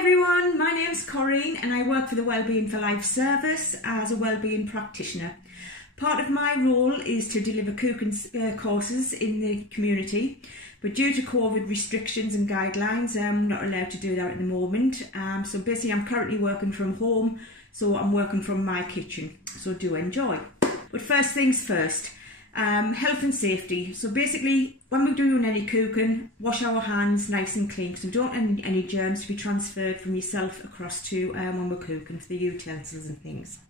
everyone, my name's Corinne and I work for the Wellbeing for Life service as a wellbeing practitioner. Part of my role is to deliver cooking courses in the community, but due to COVID restrictions and guidelines, I'm not allowed to do that at the moment. So basically I'm currently working from home, so I'm working from my kitchen, so do enjoy. But first things first, health and safety. So basically, when we're doing any cooking, wash our hands nice and clean because we don't want any germs to be transferred from yourself across to when we're cooking for the utensils and things.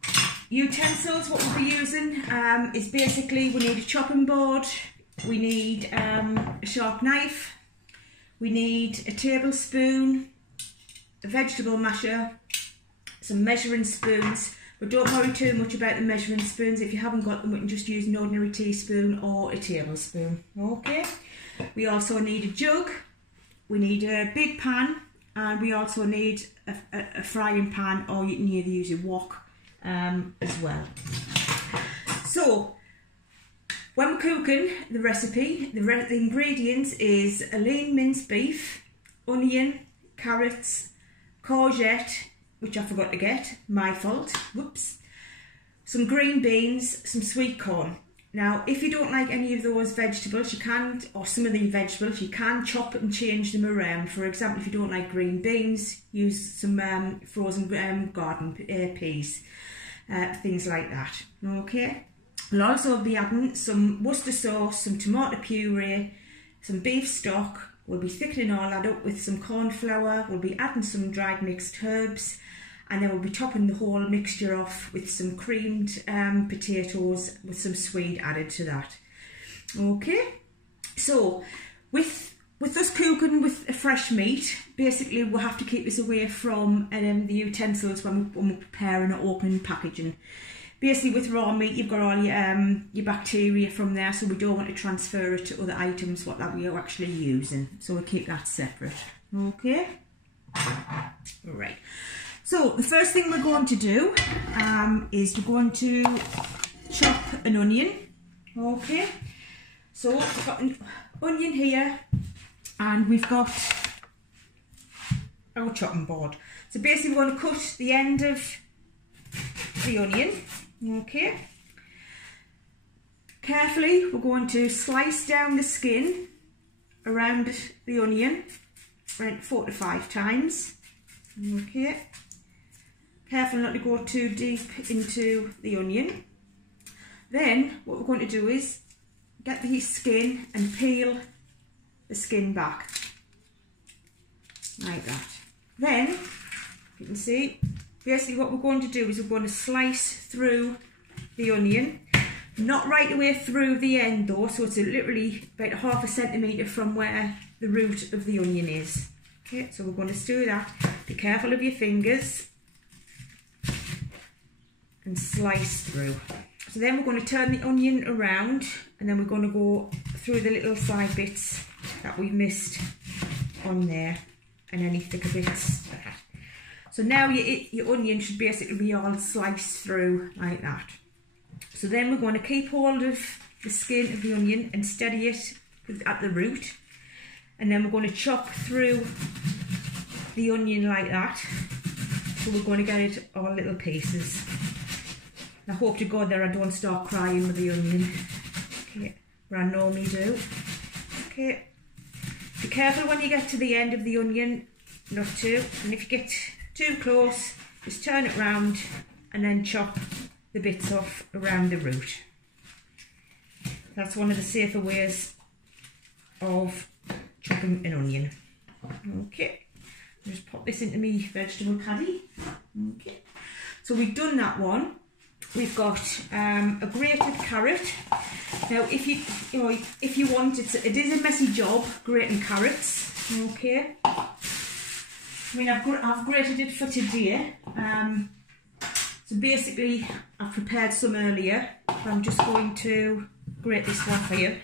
Utensils, what we'll be using is basically we need a chopping board, we need a sharp knife, we need a tablespoon, a vegetable masher, some measuring spoons. But don't worry too much about the measuring spoons. If you haven't got them, we can just use an ordinary teaspoon or a tablespoon. Okay. We also need a jug. We need a big pan, and we also need a frying pan, or you can either use a wok as well. So when we're cooking the recipe, the ingredients is a lean minced beef, onion, carrots, courgette, which I forgot to get, my fault, whoops, some green beans, some sweet corn. Now, if you don't like any of those vegetables, you can, or some of the vegetables, you can chop and change them around. For example, if you don't like green beans, use some frozen garden peas, things like that, okay? We'll also be adding some Worcester sauce, some tomato puree, some beef stock. We'll be thickening all that up with some corn flour. We'll be adding some dried mixed herbs, and then we'll be topping the whole mixture off with some creamed potatoes with some swede added to that. Okay, so with us cooking with a fresh meat, basically we'll have to keep this away from the utensils when we're preparing or opening packaging. Basically, with raw meat, you've got all your bacteria from there, so we don't want to transfer it to other items what that we are actually using. So we'll keep that separate. Okay. Right. So the first thing we're going to do is we're going to chop an onion. Okay. So we've got an onion here, and we've got our chopping board. So basically, we're going to cut the end of the onion. Okay, carefully we're going to slice down the skin around the onion around 4 to 5 times. Okay, careful not to go too deep into the onion. Then what we're going to do is get the skin and peel the skin back like that. Then you can see basically what we're going to do is we're going to slice through the onion, not right away through the end though, so it's literally about 1/2 centimetre from where the root of the onion is. Okay, so we're going to do that. Be careful of your fingers and slice through. So then we're going to turn the onion around, and then we're going to go through the little side bits that we missed on there and any thicker bits there. So now your onion should basically be all sliced through like that. So then we're going to keep hold of the skin of the onion and steady it at the root. And then we're going to chop through the onion like that. So we're going to get it all little pieces. I hope to God that I don't start crying with the onion. Okay, but I normally do. Okay. Be careful when you get to the end of the onion, not to. And if you get too close, just turn it round and then chop the bits off around the root. That's one of the safer ways of chopping an onion. Okay, just pop this into my vegetable caddy. Okay, so we've done that one. We've got a grated carrot. Now, if you want it is a messy job grating carrots. Okay. I mean, I've grated it for today. So basically, I've prepared some earlier. I'm just going to grate this one for you.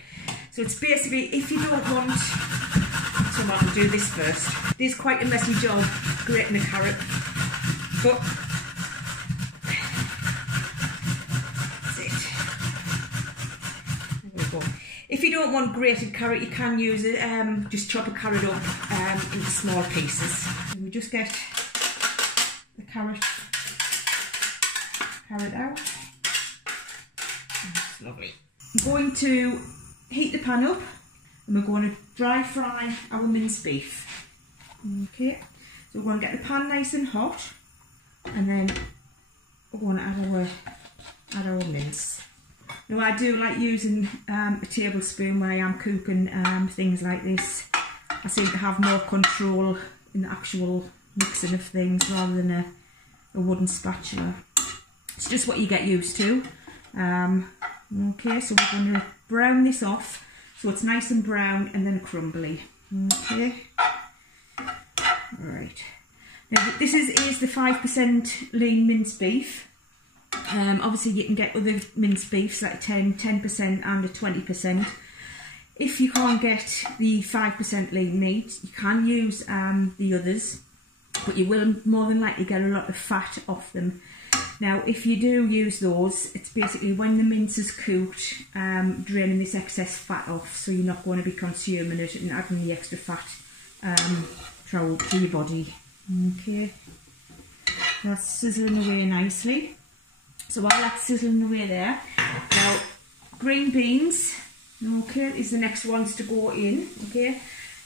So it's basically, if you don't want, so I can do this first. It is quite a messy job grating a carrot, but that's it. There we go. If you don't want grated carrot, you can use it. Just chop a carrot up into small pieces. And we just get the carrot out. That's lovely. I'm going to heat the pan up and we're going to dry fry our minced beef. Okay, so we're going to get the pan nice and hot and then we're going to add our mince. Now I do like using a tablespoon when I am cooking things like this. I seem to have more control in the actual mixing of things rather than a wooden spatula. It's just what you get used to. Okay, so we're going to brown this off so it's nice and brown and then crumbly. Okay, alright. Now this is the 5% lean minced beef. Obviously you can get other minced beefs like 10% and a 20%. If you can't get the 5% lean meat, you can use the others, but you will more than likely get a lot of fat off them. Now if you do use those, it's basically when the mince is cooked, draining this excess fat off, so you're not going to be consuming it and adding the extra fat to your body. Okay, that's sizzling away nicely. So while that's sizzling away there, now green beans, okay, is the next ones to go in. Okay,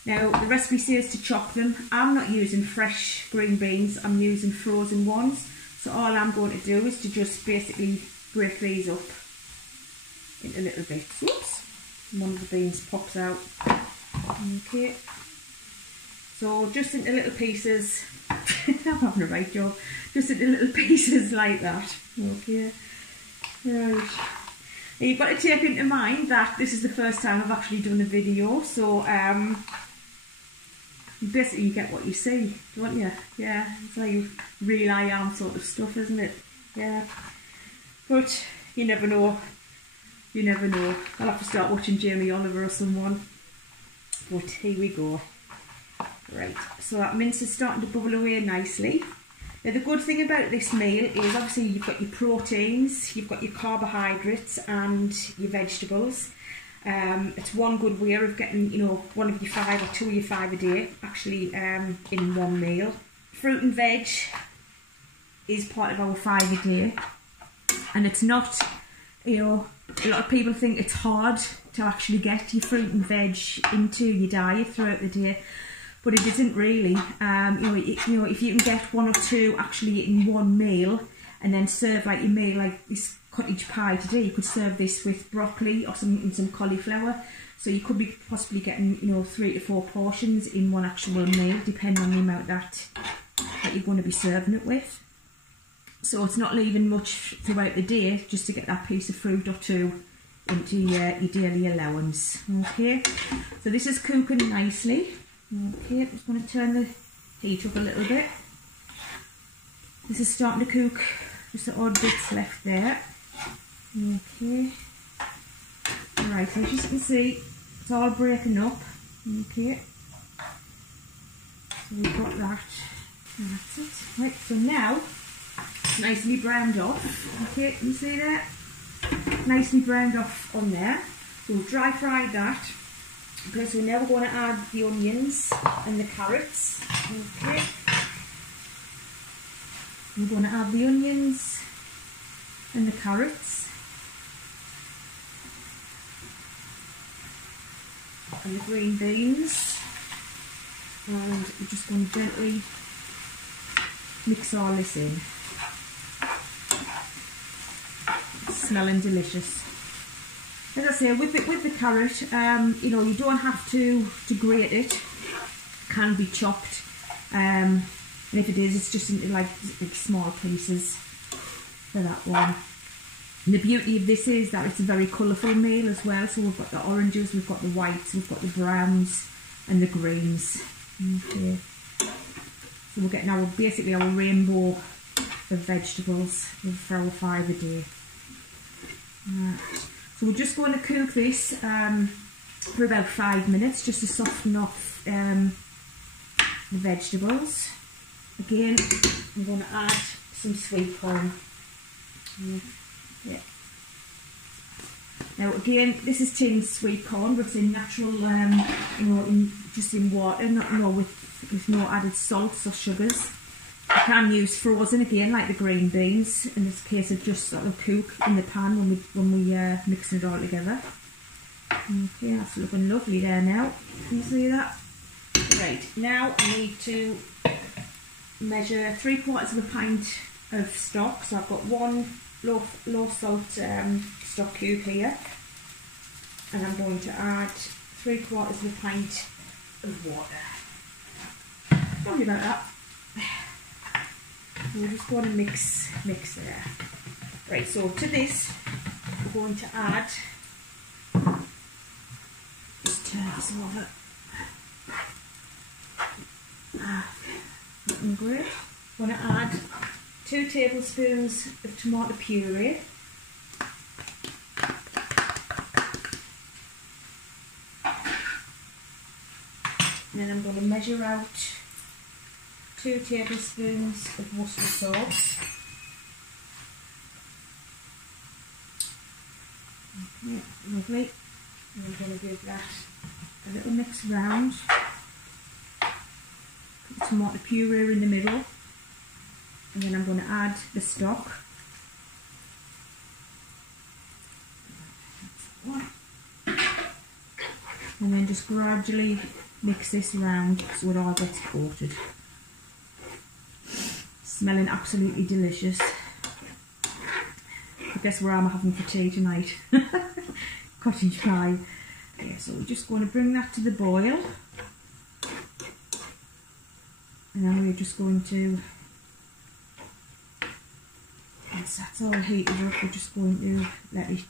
now the recipe says to chop them. I'm not using fresh green beans, I'm using frozen ones. So all I'm going to do is to just basically break these up into little bits. Oops, one of the beans pops out. Okay, so just into little pieces. I'm having a right job. Just into little pieces like that. Okay, right. Now you've got to take into mind that this is the first time I've actually done a video, so basically you get what you see, don't you? Yeah, it's like real I am sort of stuff, isn't it? Yeah, but you never know. You never know. I'll have to start watching Jamie Oliver or someone. But here we go. Right, so that mince is starting to bubble away nicely. Now the good thing about this meal is obviously you've got your proteins, you've got your carbohydrates and your vegetables. It's one good way of getting, you know, one of your 5 or 2 of your 5 a day actually in one meal. Fruit and veg is part of our 5 a day, and it's not, you know, a lot of people think it's hard to actually get your fruit and veg into your diet throughout the day. But it isn't really. You know, if you can get 1 or 2 actually in one meal, and then serve like your meal, like this cottage pie today, you could serve this with broccoli or some cauliflower. So you could be possibly getting, you know, 3 to 4 portions in one actual meal, depending on the amount that you're going to be serving it with. So it's not leaving much throughout the day just to get that piece of fruit or 2 into your daily allowance. Okay, so this is cooking nicely. Okay, I'm just going to turn the heat up a little bit. This is starting to cook, just the odd bits left there. Okay, alright, so as you can see, it's all breaking up. Okay, so we've got that, and that's it. Right, so now it's nicely browned off. Okay, can you see that? Nicely browned off on there. So we'll dry fry that. Okay, so now we're going to add the onions and the carrots. Okay, we're going to add the onions and the carrots and the green beans, and we're just going to gently mix all this in. It's smelling delicious. As I say, with the carrot, you know, you don't have to grate it. It can be chopped, and if it is, it's just into like small pieces for that one. And the beauty of this is that it's a very colourful meal as well. So we've got the oranges, we've got the whites, we've got the browns and the greens. Okay, so we're getting basically our rainbow of vegetables for our 5 a day. So we're just going to cook this for about 5 minutes just to soften off the vegetables. Again, I'm going to add some sweet corn. Yeah. Now again, this is tinned sweet corn, but it's in natural, you know, just in water, with no added salts or sugars. You can use frozen again, like the green beans. In this case, it just sort of cook in the pan when we mix it all together. Okay, that's looking lovely there now. Can you see that? Right, now I need to measure 3/4 of a pint of stock. So I've got one low salt stock cube here, and I'm going to add 3/4 of a pint of water. Sorry about that. We're just going to mix there. Right, so to this we're going to add, just turn this over. Looking great. I'm going to add 2 tablespoons of tomato puree. And then I'm going to measure out 2 tablespoons of Worcester sauce. Okay, lovely. And I'm going to give that a little mix round. Put the tomato puree in the middle. And then I'm going to add the stock. And then just gradually mix this round so it all gets coated. Smelling absolutely delicious. I guess where I'm having for tea tonight. Cottage pie. Okay, so we're just going to bring that to the boil. And then we're just going to, once that's all heated up, we're just going to let it,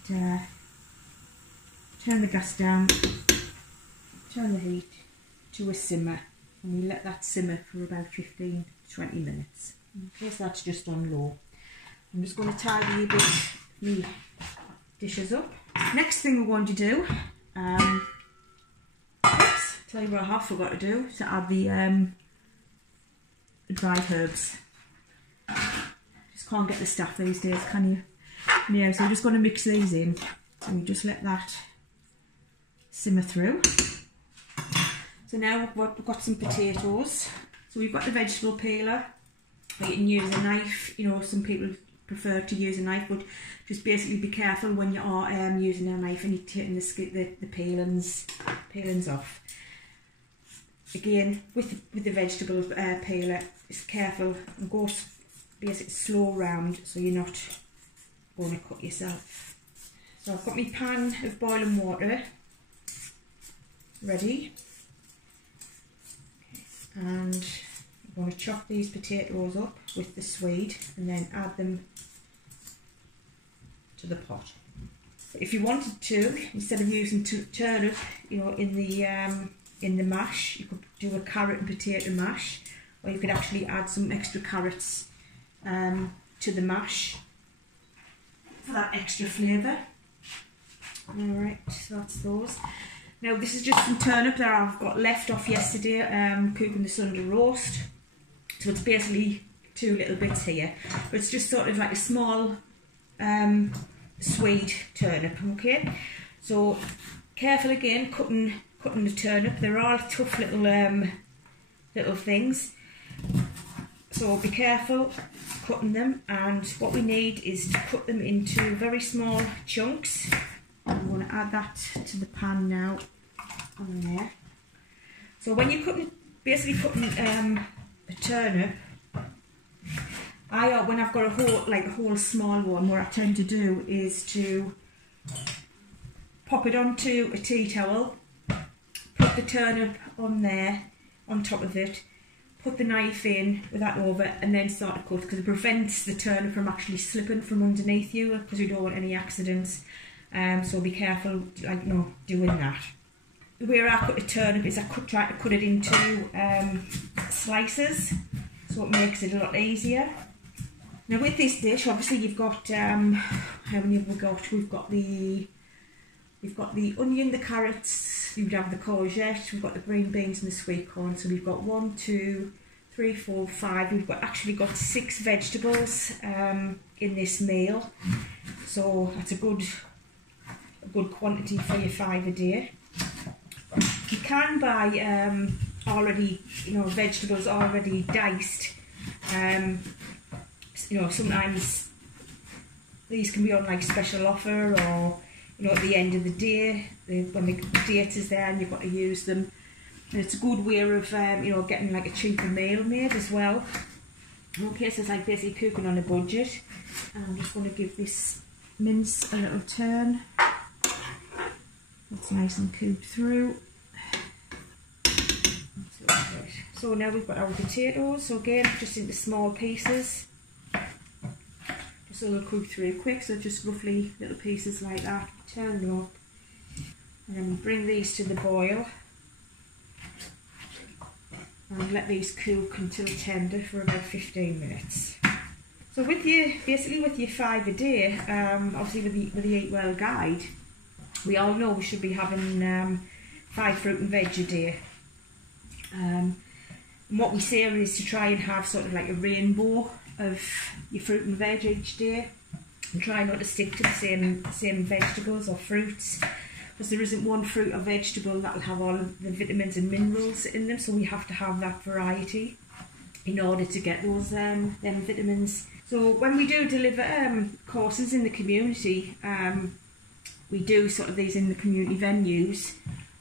turn the gas down, turn the heat to a simmer, and we let that simmer for about 15 to 20 minutes. Okay, so that's just on low. I'm just going to tidy a bit the dishes up. Next thing we're going to do, oops, tell you what I have forgot to do, to add the dried herbs. Just can't get the stuff these days, can you? Yeah, so we're just going to mix these in. So we just let that simmer through. So now we've got some potatoes. So we've got the vegetable peeler. You can use a knife. You know, some people prefer to use a knife, but just basically be careful when you are using a knife and you're taking the peelings off. Again, with the vegetable peeler, just careful and go basically slow round so you're not going to cut yourself. So I've got my pan of boiling water ready, and I'm going to chop these potatoes up with the swede and then add them to the pot. If you wanted to, instead of using turnip, you know, in the mash, you could do a carrot and potato mash, or you could actually add some extra carrots to the mash for that extra flavour. Alright, so that's those. Now this is just some turnip that I've got left off yesterday, cooking the Sunday roast. So it's basically 2 little bits here, but it's just sort of like a small sweet turnip, okay? So careful again, cutting the turnip. They're all tough little things, so be careful cutting them. And what we need is to cut them into very small chunks. I'm going to add that to the pan now on there. So when you're basically cutting a turnip, when I've got a whole small one, what I tend to do is to pop it onto a tea towel, put the turnip on there, on top of it, put the knife in with that over, and then start to cut, because it prevents the turnip from actually slipping from underneath you, because you don't want any accidents. So be careful, doing that. Where I cut a turnip is I try to cut it into slices, so it makes it a lot easier. Now with this dish, obviously you've got, how many have we got? We've got the onion, the carrots, you'd have the courgette, we've got the green beans and the sweet corn. So we've got 1, 2, 3, 4, 5. We've actually got 6 vegetables in this meal. So that's a good quantity for your 5 a day. You can buy already, vegetables already diced You know, sometimes these can be on like special offer, or you know, at the end of the day, when the date is there and you've got to use them. And it's a good way of you know, getting like a cheaper meal made as well. Okay, so it's like basically cooking on a budget. And I'm just going to give this mince a little turn. It's nice and cooked through. So now we've got our potatoes. So again, just into small pieces. Just so they'll cook through quick. So just roughly little pieces like that. Turn them up. And then we bring these to the boil. And let these cook until tender for about 15 minutes. So with your, basically with your 5 a day, obviously with the Eat Well guide, we all know we should be having 5 fruit and veg a day. And what we say is to try and have sort of like a rainbow of your fruit and veg each day, and try not to stick to the same vegetables or fruits, because there isn't one fruit or vegetable that will have all of the vitamins and minerals in them, so we have to have that variety in order to get those them vitamins. So when we do deliver courses in the community, we do sort of these in the community venues,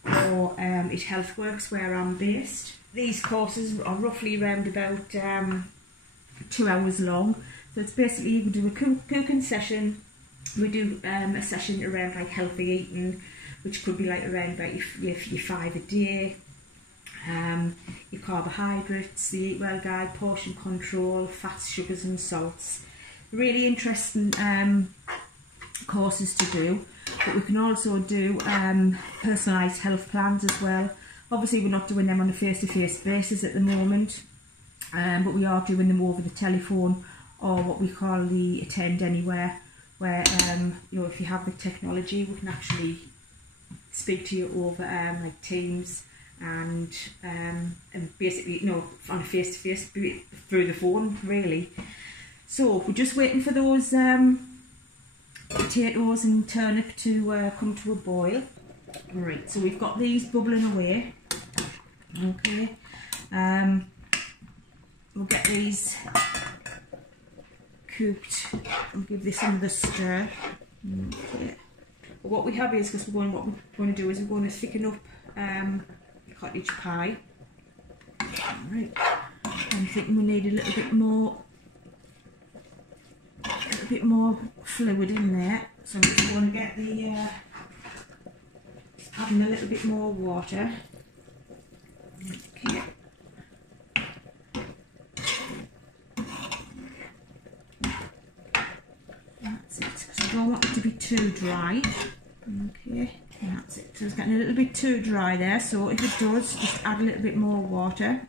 or at Healthworks where I'm based. These courses are roughly around about 2 hours long. So it's basically, you can do a cooking session. We do a session around like healthy eating, which could be like around about your 5 a day, your carbohydrates, the Eat Well guide, portion control, fats, sugars and salts. Really interesting courses to do. But we can also do personalised health plans as well. Obviously we're not doing them on a face-to-face basis at the moment, but we are doing them over the telephone, or what we call the Attend Anywhere, where you know, if you have the technology, we can actually speak to you over like Teams and basically, you know, on a face-to-face through the phone really. So we're just waiting for those potatoes and turnip to come to a boil. Right, so we've got these bubbling away. Okay, we'll get these cooked and give this another stir. Okay. But what we have is, because what we're going to do is we're going to thicken up cottage pie. Right, I'm thinking we need a little bit more fluid in there, so I'm just going to get the adding a little bit more water. Okay. That's it, because I don't want it to be too dry. Okay, and that's it. So it's getting a little bit too dry there, so if it does, just add a little bit more water.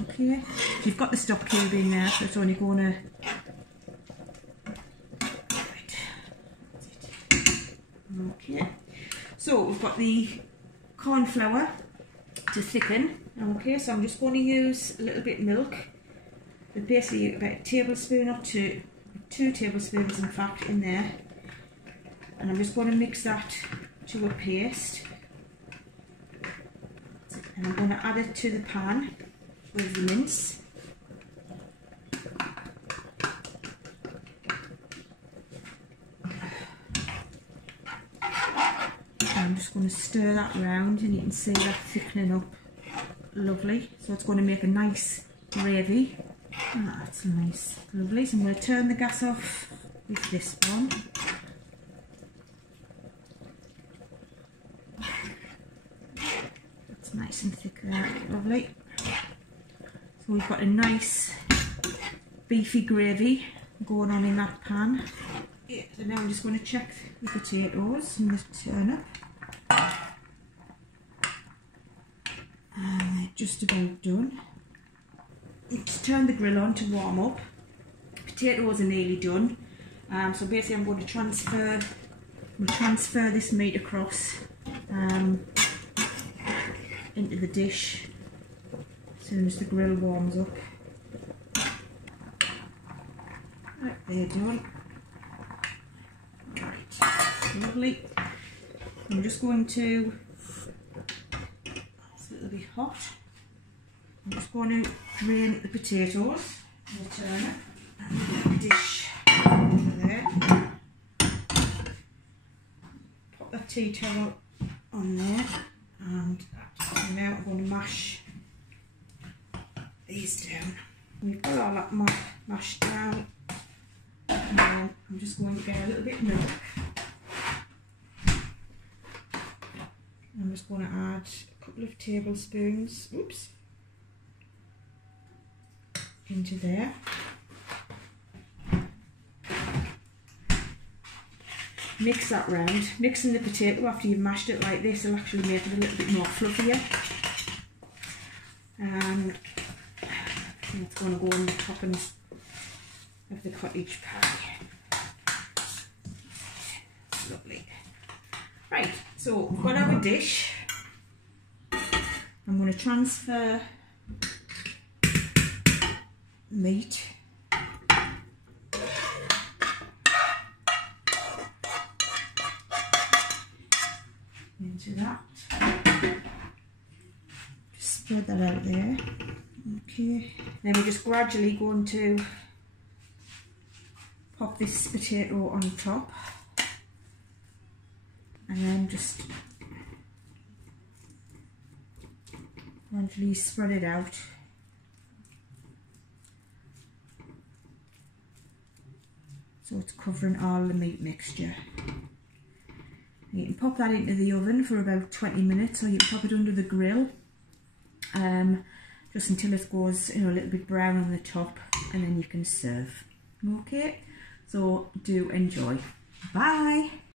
Okay, so you've got the stock cube in there, so it's only going to... Okay, so we've got the corn flour to thicken. Okay, so I'm just going to use a little bit of milk, but basically about a tablespoon or 2 tablespoons in fact in there, and I'm just going to mix that to a paste, and I'm going to add it to the pan with the mince. I'm just going to stir that round, and you can see that thickening up lovely. So it's going to make a nice gravy. Ah, that's nice, lovely. So I'm going to turn the gas off with this one. That's nice and thick there, lovely. So we've got a nice beefy gravy going on in that pan. Yeah, so now I'm just going to check the potatoes and the turnip. And they're just about done. Let's turn the grill on to warm up. Potatoes are nearly done. So basically I'm going to transfer this meat across into the dish as soon as the grill warms up. Right, they're done. Right, lovely. I'm just going to, it's a little bit hot, I'm just going to drain the potatoes. the turnip and the dish over there. Pop that tea towel on there, and now I'm going to mash these down. We've got all that mashed down. Now I'm just going to get a little bit of milk. I'm just going to add a couple of tablespoons, into there. Mix that round. Mixing the potato after you've mashed it like this will actually make it a little bit more fluffier. And it's going to go on the toppings of the cottage pie. Lovely. Right, so we've got our dish. I'm going to transfer meat into that. Just spread that out there. Okay. Then we're just gradually going to pop this potato on top, and then just gradually spread it out. So it's covering all the meat mixture. You can pop that into the oven for about 20 minutes, or you can pop it under the grill just until it goes a little bit brown on the top, and then you can serve. Okay, so do enjoy. Bye.